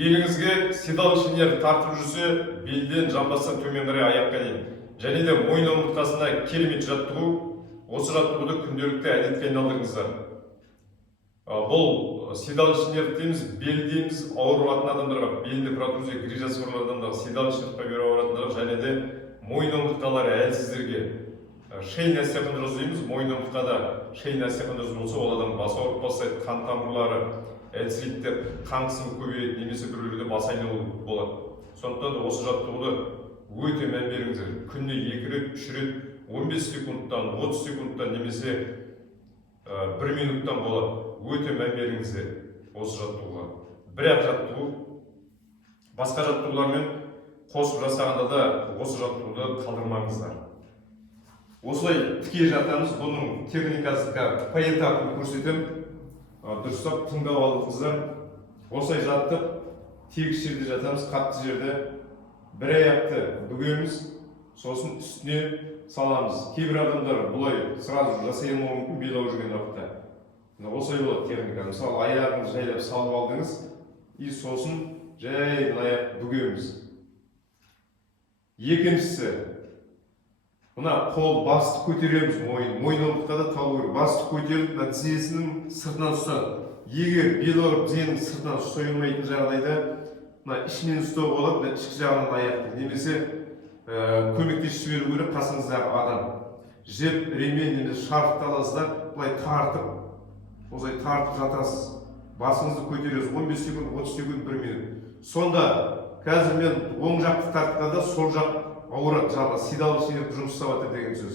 Беліңізге седал шинер тартып жүрсе, белден жамбастан төмен қарай аяққа дейін. Және де мойын омыртқасына керемет жаттығу. Осы жаттығуды күнделікті әдетке айналдырыңыздар. Бұл седал шинер дейміз, бел дейміз, ауыр болатын адамдарға, белінде протрузия, грижасы бар адамдарға седал шинерға беріп ауыратындарға, және де мойын омыртқалары әлсіздерге шейный остеохондроз дейміз. Мойын омыртқада шейный остеохондроз болса, ол адам бас ауырып бастайды, қан тамырлары әлсірейді, қан қысымы көбейеді, немесе біреулерде бас айналу болады. Сондықтан да осы жаттығуды өте мән беріңіздер. Күнде 2 рет, 3 рет, 15 секундтан, 30 секундтан немесе 1 минуттан болады. Өте мән беріңіздер осы жаттығуға. Бірақ жаттығу басқа жаттығулармен қосып жасағанда да осы жаттығуды қалдырмаңыздар. Осылай тіке жатамыз. Бұның техникасы поэтапын көрсетемін. Дұрыстап тыңдап алдыңыздар. Осылай жаттық, тегіс жерде жатамыз, қатты жерде. Бір аяқты бүгеміз, сосын үстіне саламыз. Кейбір адамдар бұлай сразу жасай алмауы мүмкін, бел ауырып жүрген уақытта. Осылай болады техника. Мысалы, аяғыңызды жайлап салып алдыңыз, и сосын жай аяқ бүгеміз. Екіншісі, мына қол басты көтереміз, мойын омыртқада талу керек. Басты көтеріп, тізесінің сыртынан ұстап. Егер бел ауырып тізенің сыртынан ұстай алмайтын жағдайда, мына ішінен ұстау болады, ішкі жағынан аяқты. Немесе көмектесіп жіберу керек қасыңыздағы адам. Жіп, ремень немесе шарфты аласыздар, былай тартып, осылай тартып жатасыз. Басыңызды көтересіз 15 секунд, 30 секунд, 1 минут. Сонда қазір мен оң жақты тартқанда сол жақ ауырады, жағы седал шинер жұмыс жасап жатыр деген сөз.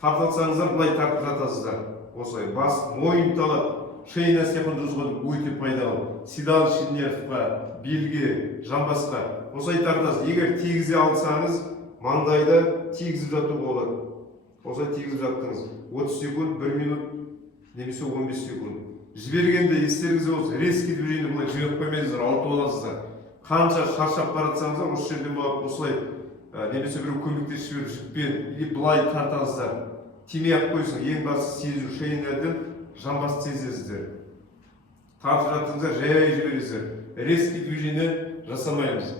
Тартатсаңыздар, былай тартып жатасыздар. Осылай бас, мойын талап, шейный остеохондрозға өте пайдалы. Седал шинерға, белге, жамбасқа осылай тартасыз. Егер тегізе алсаңыз, маңдайда тегізіп жату болады. Осылай тегізіп жаттыңыз. 30 секунд, 1 минут, немесе 15 секунд. Жібергенде естеріңізде болсын, резкий движение бұлай жіберіп қоймайсыздар, ауыртып аласыздар. Қанша шаршап баратсаңыздар, осы жерден болады осылай немесе біреу көмектесіп жіберіп жіппен или былай тартасыздар. Тимей ақ қойсын, ең басты сезу шейіндерден жамбасты сезесіздер. Тартып жаттыңыздар, жай жібересіздер. Резкий движение жасамаймыз.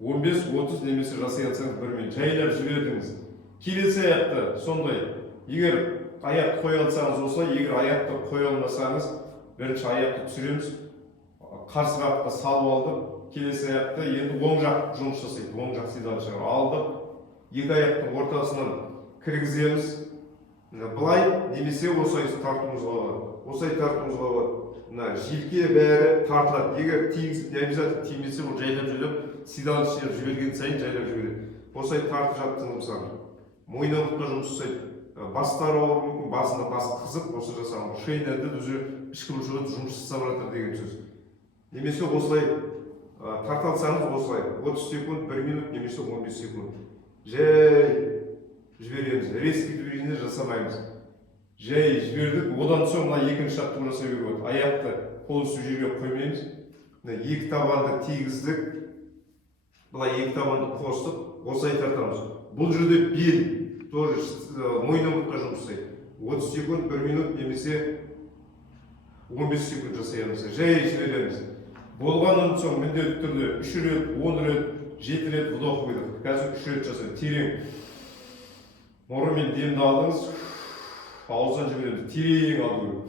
15-30 немесе жасай алсаңыз 1 минут жайлап жібердіңіз. Келесі аяқты сондай. Егер аяқты қоя алсаңыз осылай, егер аяқты қоя алмасаңыз, бірінші аяқты түсіреміз, қарсы жаққа салып алдық. Келесі аяқты енді оң жақ жұмыс жасайды. Оң жақ седал шинер алдық. Екі аяқтың ортасынан кіргіземіз. Былай немесе осылай тартуымызға болады. Осылай тартуымызға болады. Мына желке бәрі тартылады. Егер тигізіп, не обязательно тимесе, ол жайлап седал шинер жіберген сайын жайлап жібереді. Осылай тартып жаттыңыз мысалы. Мойын омыртқа жұмыс жасайды. Бастары ауыр мүмкін, басында бас қызып, осы жасаған. Шейнерді өзі ішкі бұлшықет жұмыс жасап жатыр деген сөз. Немесе осылай тарталсаңыз осылай 30 секунд, 1 минут, немесе 15 секунд. Жай жібереміз. Резкий движение жасамаймыз. Жай жібердік. Одан соң мына екінші жаттығу жасай беру болады. Аяқты қол үсті жерге қоймаймыз. Екі табанды тигіздік. Былай екі табанды қостық, осылай тартамыз. Бұл жерде бел тоже мойын омыртқа жұмыс жасайды. 30 секунд, 1 минут, немесе 15 секунд жасаймыз. Жай жібереміз. Болғаннан соң міндетті түрде 3 рет, 10 рет, 7 рет вдох выдох. Қазір 3 рет жасайды. Терең мұрынмен демді алдыңыз, ауыздан жібереміз. Терең алу керек.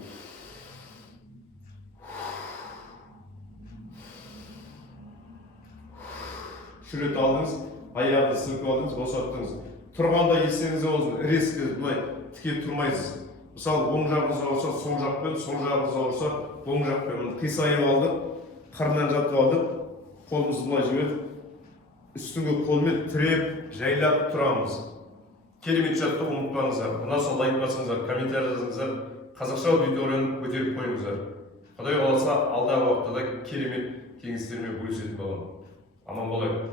3 рет алдыңыз, аяғды сілкіп алдыңыз, босаттыңыз. Тұрғанда естеріңізде болсын, резко былай тіке тұрмайсыз. Мысалы, оң жағыңыз ауырса, сол жақпен, сол жағыңыз ауырса, оң жақпен қисайып алдық. Қырынан жатып алдық, қолымызды былай жібердік, үстіңгі қолмен тіреп, жайлап тұрамыз. Керемет жаттығу ұмытпаңыздар. Ұнаса лайк басыңыздар, комментарий жазыңыздар, қазақша аудиторияны көтеріп қойыңыздар. Құдай қаласа, алдағы уақытта да керемет кеңестермен бөлісетін боламын. Аман болайық.